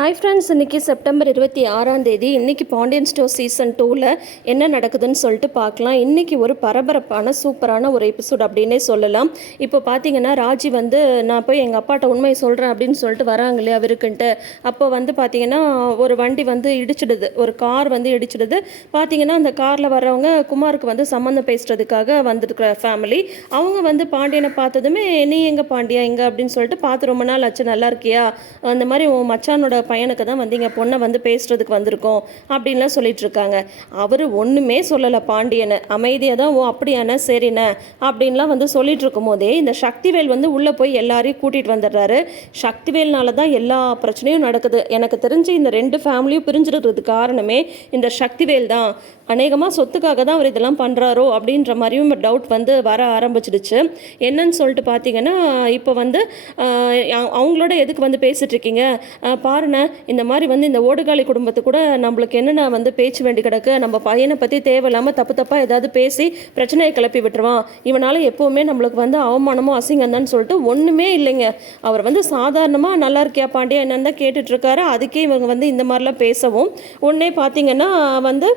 Hi friends இன்றைக்கி September இருபத்தி ஆறாம் தேதி. இன்றைக்கி பாண்டியன் ஸ்டோர் சீசன் டூவில் என்ன நடக்குதுன்னு சொல்லிட்டு பார்க்கலாம். இன்றைக்கி ஒரு பரபரப்பான சூப்பரான ஒரு எபிசோட் அப்படின்னே சொல்லலாம். இப்போ பார்த்தீங்கன்னா ராஜி வந்து நான் போய் எங்கள் அப்பாட்ட உண்மையை சொல்கிறேன் அப்படின்னு சொல்லிட்டு வராங்களே அவருக்குன்ட்டு. அப்போ வந்து பார்த்தீங்கன்னா ஒரு வண்டி வந்து இடிச்சிடுது. ஒரு கார் வந்து இடிச்சிடுது. பார்த்தீங்கன்னா அந்த காரில் வர்றவங்க குமாருக்கு வந்து சம்மந்தம் பேசுகிறதுக்காக வந்துருக்கிற ஃபேமிலி அவங்க வந்து பாண்டியனை பார்த்ததுமே நீ எங்கே பாண்டியா எங்கே அப்படின்னு சொல்லிட்டு பார்த்து ரொம்ப நாள் ஆச்சு. நல்லா இருக்கியா? அந்த மாதிரி உன் மச்சானோட பையனுக்கு தான் வந்து இங்கே பொண்ணை வந்து பேசுகிறதுக்கு வந்திருக்கோம் அப்படின்லாம் சொல்லிட்டு இருக்காங்க அவர் ஒன்றுமே சொல்லலை பாண்டியனை. அமைதியாக தான் ஓ அப்படியாண்ணே சரிண்ணே அப்படின்லாம் வந்து சொல்லிட்டு இருக்கும் போதே இந்த சக்திவேல் வந்து உள்ளே போய் எல்லாரையும் கூட்டிகிட்டு வந்துடுறாரு. சக்திவேல்னால தான் எல்லா பிரச்சனையும் நடக்குது. எனக்கு தெரிஞ்சு இந்த ரெண்டு ஃபேமிலியும் பிரிஞ்சிருக்கிறதுக்கு காரணமே இந்த சக்திவேல் தான். அநேகமாக சொத்துக்காக தான் அவர் இதெல்லாம் பண்ணுறாரோ அப்படின்ற மாதிரியும் டவுட் வந்து வர ஆரம்பிச்சிடுச்சு. என்னன்னு சொல்லிட்டு பார்த்தீங்கன்னா இப்போ வந்து அவங்களோட எதுக்கு வந்து பேசிகிட்ருக்கீங்க இருக்கீங்க? பாருண்ணே இந்த மாதிரி வந்து இந்த ஓடுகாலி குடும்பத்து கூட நம்மளுக்கு என்னென்ன வந்து பேச்சு வேண்டி கிடக்கு? நம்ம பையனை பற்றி தேவையில்லாமல் தப்பு தப்பாக ஏதாவது பேசி பிரச்சனையை கிளப்பி விட்டுருவான். இவனால் எப்போவுமே நம்மளுக்கு வந்து அவமானமோ அசிங்கம் தான் சொல்லிட்டு ஒன்றுமே இல்லைங்க. அவர் வந்து சாதாரணமாக நல்லா இருக்கியா பாண்டியா என்னன்னு தான் கேட்டுட்ருக்காரு அதுக்கே இவங்க வந்து இந்த மாதிரிலாம் பேசவும். உடனே பார்த்தீங்கன்னா வந்து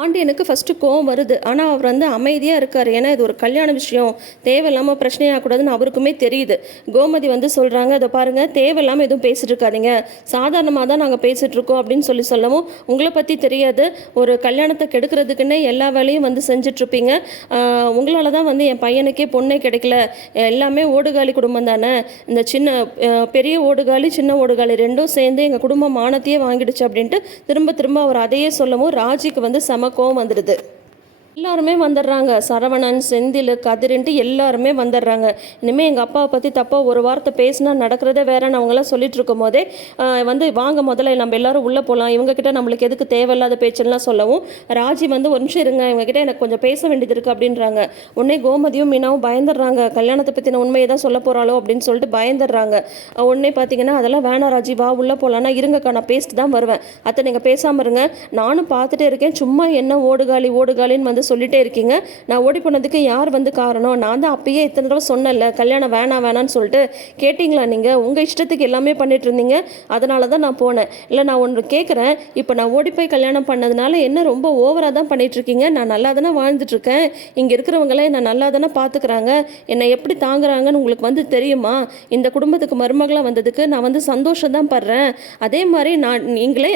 ஆண்டியனுக்கு ஃபஸ்ட்டு கோவம் வருது. ஆனால் அவர் வந்து அமைதியாக இருக்கார். ஏன்னா இது ஒரு கல்யாண விஷயம். தேவையில்லாமல் பிரச்சனையாகக்கூடாதுன்னு அவருக்குமே தெரியுது. கோமதி வந்து சொல்கிறாங்க அதை பாருங்கள் தேவையில்லாமல் எதுவும் பேசிட்டு இருக்காதீங்க. சாதாரணமாக தான் நாங்கள் பேசிகிட்ருக்கோம் அப்படின்னு சொல்லி சொல்லவும் உங்களை பற்றி தெரியாது. ஒரு கல்யாணத்தை கெடுக்கிறதுக்குன்னே எல்லா வேலையும் வந்து செஞ்சிட்ருப்பீங்க உங்களால் தான் வந்து என் பையனுக்கே பொண்ணே கிடைக்கல. எல்லாமே ஓடுகாலி குடும்பம் தானே. இந்த சின்ன பெரிய ஓடுகாலி சின்ன ஓடுகாலி ரெண்டும் சேர்ந்து எங்கள் குடும்பம் மானத்தையே வாங்கிடுச்சு அப்படின்ட்டு திரும்ப திரும்ப அவர் அதையே சொல்லவும் ராஜிக்கு வந்து சம கோவம் வந்துடுது எல்லாருமே வந்துடுறாங்க. சரவணன் செந்தில் கதிரின்ட்டு எல்லாருமே வந்துடுறாங்க. இனிமேல் எங்கள் அப்பாவை பற்றி தப்பாக ஒரு வார்த்தை பேசினா நடக்கிறதே வேறன்னு அவங்களாம் சொல்லிட்டு இருக்கும் போதே வந்து வாங்க முதல்ல நம்ம எல்லாரும் உள்ளே போகலாம் இவங்கக்கிட்ட நம்மளுக்கு எதுக்கு தேவையில்லாத பேச்செல்லாம் சொல்லவும் ராஜி வந்து ஒரு நிமிஷம் இருங்க இவங்ககிட்ட எனக்கு கொஞ்சம் பேச வேண்டியது இருக்குது அப்படின்றாங்க. உடனே கோமதியும் மீனாவும் பயந்துடுறாங்க. கல்யாணத்தை பற்றின உண்மையை தான் சொல்ல போகிறாளோ அப்படின்னு சொல்லிட்டு பயந்துடுறாங்க. உடனே பார்த்தீங்கன்னா அதெல்லாம் வேணாம் ராஜி வா உள்ளே போகலான்னா இருங்கக்கா நான் பேசிட்டு தான் வருவேன். அத்தை நீங்கள் பேசாமல் இருங்க. நானும் பார்த்துட்டே இருக்கேன். சும்மா என்ன ஓடுகாலி ஓடுகாலின்னு வந்து சொல்லிட்டே இருக்கீங்க. நான் ஓடி போனதுக்கு யார் வந்து காரணம்? நான் தான் அப்பயே இத்தனை தடவை சொன்னேன்ல கல்யாணம் வேணாம் வேணான்னு சொல்லிட்டு. கேட்டிங்களா நீங்கள் உங்கள் இஷ்டத்துக்கு எல்லாமே பண்ணிட்டு இருந்தீங்க. அதனால தான் நான் போனேன். இல்லை நான் ஒன்று கேட்குறேன். இப்போ நான் ஓடி போய் கல்யாணம் பண்ணதுனால என்ன ரொம்ப ஓவராக தான் பண்ணிட்டு இருக்கீங்க? நான் நல்லா தானே வாழ்ந்துட்டுருக்கேன் இங்கே இருக்கிறவங்களே நான் நல்லா தானே பார்த்துக்கிறாங்க. என்னை எப்படி தாங்குறாங்கன்னு உங்களுக்கு வந்து தெரியுமா? இந்த குடும்பத்துக்கு மருமகளாக வந்ததுக்கு நான் வந்து சந்தோஷம் தான் படுறேன். அதே மாதிரி நான் நீங்களே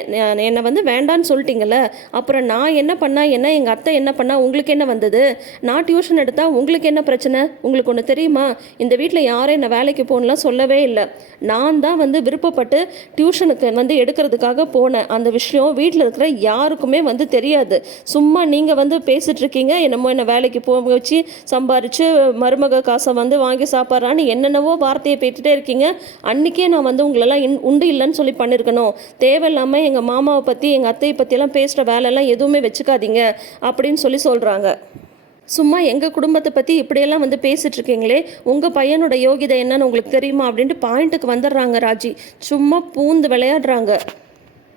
என்னை வந்து வேண்டான்னு சொல்லிட்டீங்கல்ல. அப்புறம் நான் என்ன பண்ணால் என்ன எங்கள் அத்தை என்ன பண்ணா உங்களுக்கு என்ன வந்தது? நான் டியூஷன் எடுத்தால் உங்களுக்கு என்ன பிரச்சனை? உங்களுக்கு ஒன்று தெரியுமா? இந்த வீட்டில் யாரும் என்னை வேலைக்கு போகணும்லாம் சொல்லவே இல்லை. நான் தான் வந்து விருப்பப்பட்டு டியூஷனுக்கு வந்து எடுக்கிறதுக்காக போனேன். அந்த விஷயம் வீட்டில் இருக்கிற யாருக்குமே வந்து தெரியாது. சும்மா நீங்கள் வந்து பேசிட்டு இருக்கீங்க. என்னமோ என்னை வேலைக்கு போக வச்சு சம்பாரித்து மருமக காசை வந்து வாங்கி சாப்பிட்றான்னு என்னென்னவோ வார்த்தையை பேட்டுட்டே இருக்கீங்க. அன்றைக்கே நான் வந்து உங்களெல்லாம் இன் உண்டு இல்லைன்னு சொல்லி பண்ணியிருக்கணும் தேவையில்லாமல் எங்கள் மாமாவை பற்றி எங்கள் அத்தையை பற்றியெல்லாம் பேசுகிற வேலையெல்லாம் எதுவுமே வச்சுக்காதீங்க. அப்படின்னு சொல்லி சொல்கிறாங்க சும்மா எங்கள் குடும்பத்தை பற்றி இப்படியெல்லாம் வந்து பேசிட்டு இருக்கீங்களே உங்கள் பையனோட யோகிதை என்னன்னு உங்களுக்கு தெரியுமா அப்படின்ட்டு பாயிண்ட்டுக்கு வந்துடுறாங்க ராஜி. சும்மா பூந்து விளையாடுறாங்க.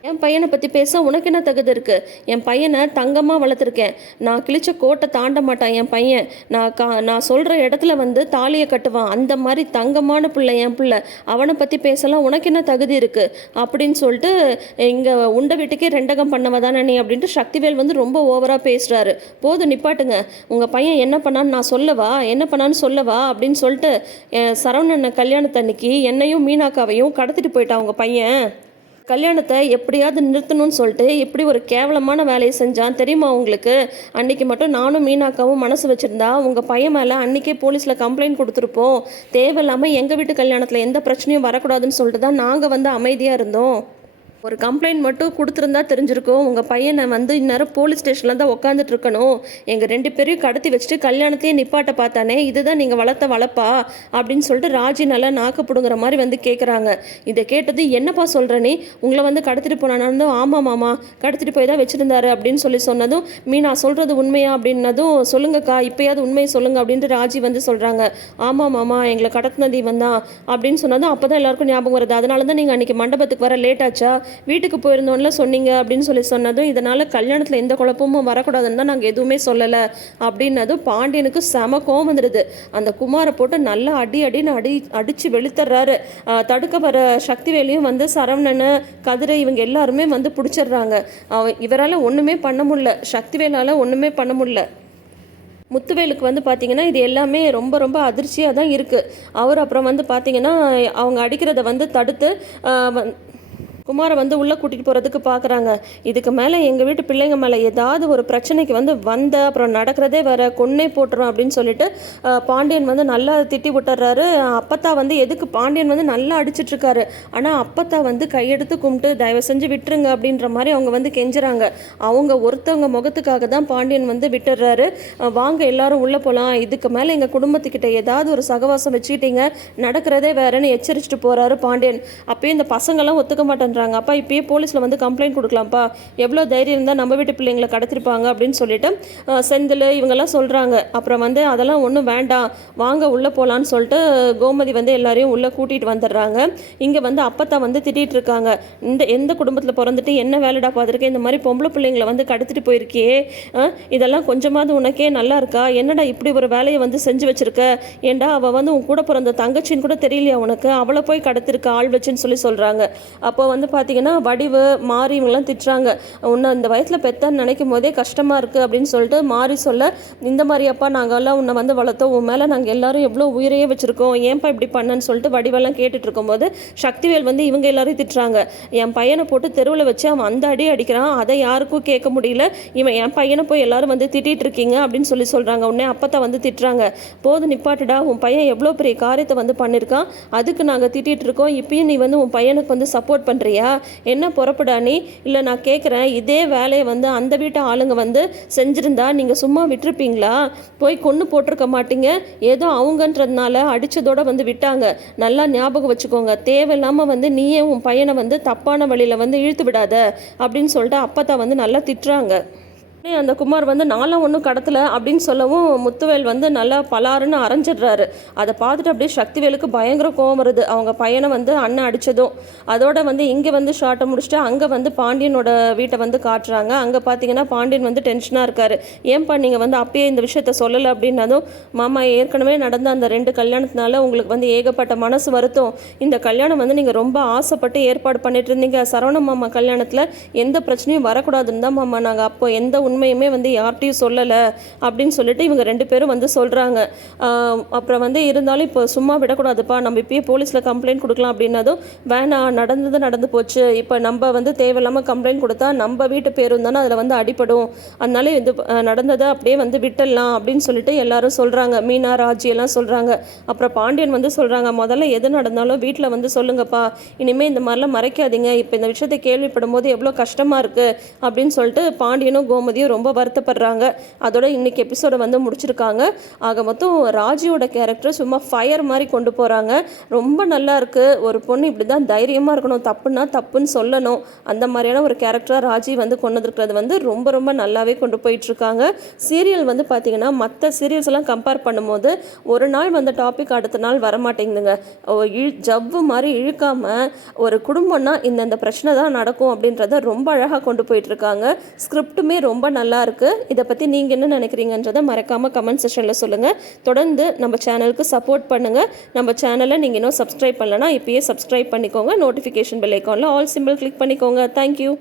என் பையனை பற்றி பேச உனக்கு என்ன தகுதி இருக்குது என் பையனை தங்கமாக வளர்த்துருக்கேன். நான் கிழிச்ச கோட்டை தாண்ட மாட்டான் என் பையன். நான் கா நான் சொல்கிற இடத்துல வந்து தாலியை கட்டுவான். அந்த மாதிரி தங்கமான பிள்ளை என் பிள்ளை. அவனை பற்றி பேசலாம் உனக்கு என்ன தகுதி இருக்குது அப்படின்னு சொல்லிட்டு இங்கே உண்ட வீட்டுக்கே ரெண்டகம் பண்ணவ தானே நீ அப்படின்ட்டு சக்திவேல் வந்து ரொம்ப ஓவராக பேசுகிறாரு போதும் நிப்பாட்டுங்க. உங்கள் பையன் என்ன பண்ணான்னு நான் சொல்லவா? என்ன பண்ணான்னு சொல்லவா? அப்படின்னு சொல்லிட்டு என் சரவணன் கல்யாணத்தன்னைக்கு என்னையும் மீனாக்காவையும் கடத்திட்டு போயிட்டான் உங்கள் பையன். கல்யாணத்தை எப்படியாவது நிறுத்தணும்னு சொல்லிட்டு இப்படி ஒரு கேவலமான வேலையை செஞ்சான். தெரியுமா உங்களுக்கு? அன்னைக்கு மட்டும் நானும் மீனாக்காவும் மனசு வச்சுருந்தா உங்கள் பையன் மேலே அன்றைக்கே போலீஸில் கம்ப்ளைண்ட் கொடுத்துருப்போம். தேவையில்லாமல் எங்கள் வீட்டு கல்யாணத்தில் எந்த பிரச்சனையும் வரக்கூடாதுன்னு சொல்லிட்டு தான் நாங்கள் வந்து அமைதியாக இருந்தோம். ஒரு கம்ப்ளைண்ட் மட்டும் கொடுத்துருந்தா தெரிஞ்சிருக்கும். உங்கள் பையனை வந்து இந்நேரம் போலீஸ் ஸ்டேஷனில் தான் உட்காந்துட்டு இருக்கணும். எங்கள் ரெண்டு பேரையும் கடத்தி வச்சுட்டு கல்யாணத்தையே நிப்பாட்ட பார்த்தானே இதுதான் நீங்கள் வளர்த்த வளர்ப்பா அப்படின்னு சொல்லிட்டு ராஜி நல்லா நாக்கப்படுங்கிற மாதிரி வந்து கேட்குறாங்க இதை கேட்டது என்னப்பா சொல்கிற நீ? உங்களை வந்து கடத்திட்டு போனானதும் ஆமாம் மாமா கடத்திட்டு போய் தான் வச்சுருந்தாரு. அப்படின்னு சொல்லி சொன்னதும் மீனா சொல்கிறது உண்மையா? அப்படின்னதும் சொல்லுங்கக்கா இப்போயாவது உண்மையை சொல்லுங்க அப்படின்ட்டு ராஜி வந்து சொல்கிறாங்க ஆமாம் மாமா எங்களை கடத்தினது இவன் தான் அப்படின்னு சொன்னதும் அப்போ தான் எல்லாருக்கும் ஞாபகம் வருது. அதனால தான் நீங்கள் அன்றைக்கி மண்டபத்துக்கு வர லேட் ஆச்சா? வீட்டுக்கு போயிருந்தோம்ல சொன்னீங்க அப்படின்னு சொல்லி சொன்னதும் இதனால் கல்யாணத்தில் எந்த குழப்பமும் வரக்கூடாதுன்னு தான் நாங்கள் எதுவுமே சொல்லலை அப்படின்னதும் பாண்டியனுக்கு செம கோவம் வந்துடுது. அந்த குமாரை போட்டு நல்லா அடி அடின்னு அடி அடித்து வெளுத்துறாரு. தடுக்க வர சக்திவேலையும் வந்து சரவணன் கதிரை இவங்க எல்லாருமே வந்து பிடிச்சிடுறாங்க. இவரால் ஒன்றுமே பண்ண முடியல. சக்திவேலால் ஒன்றுமே பண்ண முடியல. முத்துவேலுக்கு வந்து பார்த்தீங்கன்னா இது எல்லாமே ரொம்ப ரொம்ப அதிர்ச்சியாக தான் இருக்குது அவர் அப்புறம் வந்து பார்த்தீங்கன்னா அவங்க அடிக்கிறத வந்து தடுத்து வந்- குமாரை வந்து உள்ளே கூட்டிகிட்டு போகிறதுக்கு பார்க்குறாங்க இதுக்கு மேலே எங்கள் வீட்டு பிள்ளைங்க மேலே ஏதாவது ஒரு பிரச்சனைக்கு வந்து வந்த அப்புறம் நடக்கிறதே வேற கொன்னே போட்டுரும் அப்படின்னு சொல்லிட்டு பாண்டியன் வந்து நல்லா திட்டி விட்டுறாரு. அப்பத்தா வந்து எதுக்கு பாண்டியன் வந்து நல்லா அடிச்சிட்டு இருக்காரு ஆனால் அப்பத்தா வந்து கையெடுத்து கும்பிட்டு தயவு செஞ்சு விட்டுருங்க அப்படின்ற மாதிரி அவங்க வந்து கெஞ்சுறாங்க. அவங்க ஒருத்தவங்க முகத்துக்காக தான் பாண்டியன் வந்து விட்டுறாரு. வாங்க எல்லாரும் உள்ளே போகலாம் இதுக்கு மேலே எங்கள் குடும்பத்துக்கிட்ட ஏதாவது ஒரு சகவாசம் வச்சுக்கிட்டீங்க. நடக்கிறதே வேறன்னு எச்சரிச்சுட்டு போகிறாரு பாண்டியன். அப்பயும் இந்த பசங்கள்லாம் ஒத்துக்க மாட்டேன் பண்ணுறாங்க அப்பா இப்போயே போலீஸில் வந்து கம்ப்ளைண்ட் கொடுக்கலாம்ப்பா. எவ்வளோ தைரியம் இருந்தால் நம்ம வீட்டு பிள்ளைங்களை கடத்திருப்பாங்க அப்படின்னு சொல்லிட்டு செந்தில் இவங்கெல்லாம் சொல்கிறாங்க அப்புறம் வந்து அதெல்லாம் ஒன்றும் வேண்டாம். வாங்க உள்ளே போகலான்னு சொல்லிட்டு கோமதி வந்து எல்லாரையும் உள்ளே கூட்டிகிட்டு வந்துடுறாங்க. இங்கே வந்து அப்பத்தா வந்து திட்டிகிட்டு இருக்காங்க. இந்த எந்த குடும்பத்தில் பிறந்துட்டு என்ன வேலைடா பார்த்துருக்கேன் இந்த மாதிரி பொம்பளை பிள்ளைங்களை வந்து கடத்திட்டு போயிருக்கியே. ஆ, இதெல்லாம் கொஞ்சமாவது உனக்கே நல்லா இருக்கா? என்னடா இப்படி ஒரு வேலையை வந்து செஞ்சு வச்சிருக்க? ஏன்டா அவள் வந்து உன் கூட பிறந்த தங்கச்சின்னு கூட தெரியலையா உனக்கு? அவளை போய் கடத்திருக்க ஆள் வச்சுன்னு சொல்லி சொல்கிறாங்க அப்போ வந்து பார்த்தீங்கன்னா வடிவு மாறி இவங்கெல்லாம் திட்டுறாங்க. உன்னை இந்த வயசில் பெத்தான்னு நினைக்கும் போதே கஷ்டமாக இருக்குது அப்படின்னு சொல்லிட்டு மாறி சொல்ல இந்த மாதிரி அப்பா நாங்கள்லாம் உன்னை வந்து வளர்த்தோம். உன் மேலே நாங்கள் எல்லாரும் எவ்வளோ உயிரையே வச்சுருக்கோம். ஏன்ப்பா இப்படி பண்ணன்னு சொல்லிட்டு வடிவெல்லாம் கேட்டுட்டு இருக்கும்போது சக்திவேல் வந்து இவங்க எல்லாரையும் திட்டுறாங்க. என் பையனை போட்டு தெருவில் வச்சு அவன் அந்த அடி அடிக்கிறான். அதை யாருக்கும் கேட்க முடியல. இவன் என் பையனை போய் எல்லாரும் வந்து திட்டிகிட்டு இருக்கீங்க அப்படின்னு சொல்லி சொல்கிறாங்க உடனே அப்பத்தான் வந்து திட்டுறாங்க. போது நிப்பாட்டுடா. உன் பையன் எவ்வளோ பெரிய காரியத்தை வந்து பண்ணியிருக்கான் அதுக்கு நாங்கள் திட்டிகிட்டு இருக்கோம். இப்பயும் நீ வந்து உன் பையனுக்கு வந்து சப்போர்ட் பண்ணுறிய என்ன புறப்படா நீ? இல்லை நான் கேட்குறேன். இதே வேலையை வந்து அந்த வீட்டு ஆளுங்க வந்து செஞ்சுருந்தா நீங்கள் சும்மா விட்டுருப்பீங்களா? போய் கொன்று போட்டிருக்க மாட்டீங்க. ஏதோ அவங்கன்றதுனால அடித்ததோடு வந்து விட்டாங்க. நல்லா ஞாபகம் வச்சுக்கோங்க. தேவையில்லாமல் வந்து நீயே உன் பையனை வந்து தப்பான வழியில் வந்து இழுத்து விடாத அப்படின்னு சொல்லிட்டு அப்பத்தா வந்து நல்லா திட்டுறாங்க. அந்த குமார் வந்து நானும் ஒன்றும் கடத்தல அப்படின்னு சொல்லவும் முத்துவேல் வந்து நல்லா பலாருன்னு அரைஞ்சிடுறாரு. அதை பார்த்துட்டு அப்படியே சக்திவேலுக்கு பயங்கர கோவம் வருது. அவங்க பையனை வந்து அண்ணன் அடித்ததும் அதோட வந்து இங்கே வந்து ஷார்ட்டை முடிச்சுட்டு அங்கே வந்து பாண்டியனோட வீட்டை வந்து காட்டுறாங்க. அங்கே பார்த்தீங்கன்னா பாண்டியன் வந்து டென்ஷனாக இருக்காரு. ஏன்பா நீங்கள் வந்து அப்பயே இந்த விஷயத்த சொல்லலை அப்படின்னதும் மாமா ஏற்கனவே நடந்த அந்த ரெண்டு கல்யாணத்தினால உங்களுக்கு வந்து ஏகப்பட்ட மனசு வருத்தம். இந்த கல்யாணம் வந்து நீங்கள் ரொம்ப ஆசைப்பட்டு ஏற்பாடு பண்ணிட்டு இருந்தீங்க. சரவண மாமா கல்யாணத்தில் எந்த பிரச்சனையும் வரக்கூடாதுன்னு தான் மாமா நாங்கள் அப்போ எந்த உண்மையுமே வந்து யார்கிட்டையும் சொல்லலை அப்படின்னு சொல்லிட்டு இவங்க ரெண்டு பேரும் வந்து சொல்கிறாங்க அப்புறம் வந்து இருந்தாலும் இப்போ சும்மா விடக்கூடாதுப்பா. நம்ம இப்பயே போலீஸில் கம்ப்ளைண்ட் கொடுக்கலாம் அப்படின்னதும் வேணாம் நடந்தது நடந்து போச்சு. இப்போ நம்ம வந்து தேவையில்லாமல் கம்ப்ளைண்ட் கொடுத்தா நம்ம வீட்டு பேரும் தானே அதில் வந்து அடிபடும். அதனால இது நடந்ததை அப்படியே வந்து விட்டுடலாம் அப்படின்னு சொல்லிட்டு எல்லாரும் சொல்கிறாங்க மீனா ராஜி எல்லாம் சொல்கிறாங்க அப்புறம் பாண்டியன் வந்து சொல்கிறாங்க முதல்ல எது நடந்தாலும் வீட்டில் வந்து சொல்லுங்கப்பா. இனிமேல் இந்த மாதிரிலாம் மறைக்காதீங்க. இப்போ இந்த விஷயத்தை கேள்விப்படும் போது எவ்வளோ கஷ்டமாக இருக்குது அப்படின்னு சொல்லிட்டு பாண்டியனும் கோமதி கோமதியும் ரொம்ப வருத்தப்படுறாங்க. அதோட இன்னைக்கு எபிசோடை வந்து முடிச்சிருக்காங்க. ஆக மொத்தம் ராஜியோட கேரக்டர் சும்மா ஃபயர் மாதிரி கொண்டு போகிறாங்க ரொம்ப நல்லா இருக்குது ஒரு பொண்ணு இப்படி தான் தைரியமாக இருக்கணும். தப்புன்னா தப்புன்னு சொல்லணும். அந்த மாதிரியான ஒரு கேரக்டராக ராஜி வந்து கொண்டு வந்துருக்கிறது வந்து ரொம்ப ரொம்ப நல்லாவே கொண்டு போயிட்டுருக்காங்க. சீரியல் வந்து பார்த்தீங்கன்னா மற்ற சீரியல்ஸ் எல்லாம் கம்பேர் பண்ணும்போது ஒரு நாள் வந்த டாபிக் அடுத்த நாள் வரமாட்டேங்குதுங்க. ஓ, இழு ஜவ்வு மாதிரி இழுக்காமல் ஒரு குடும்பம்னா இந்தந்த பிரச்சனை தான் நடக்கும் அப்படின்றத ரொம்ப அழகாக கொண்டு போயிட்டு இருக்காங்க ரொம்ப ரொம்ப நல்லா இதை பற்றி நீங்கள் என்ன நினைக்கிறீங்கன்றதை மறக்காமல் கமெண்ட் செஷனில் சொல்லுங்கள் தொடர்ந்து நம்ம சேனலுக்கு சப்போர்ட் பண்ணுங்கள் நம்ம சேனலை நீங்கள் இன்னும் சப்ஸ்கிரைப் பண்ணலன்னா இப்பயே சப்ஸ்கிரைப் பண்ணிக்கோங்க. நோட்டிஃபிகேஷன் பெல் ஐக்கானில் ஆல் சிம்பிள் கிளிக் பண்ணிக்கோங்க. Thank you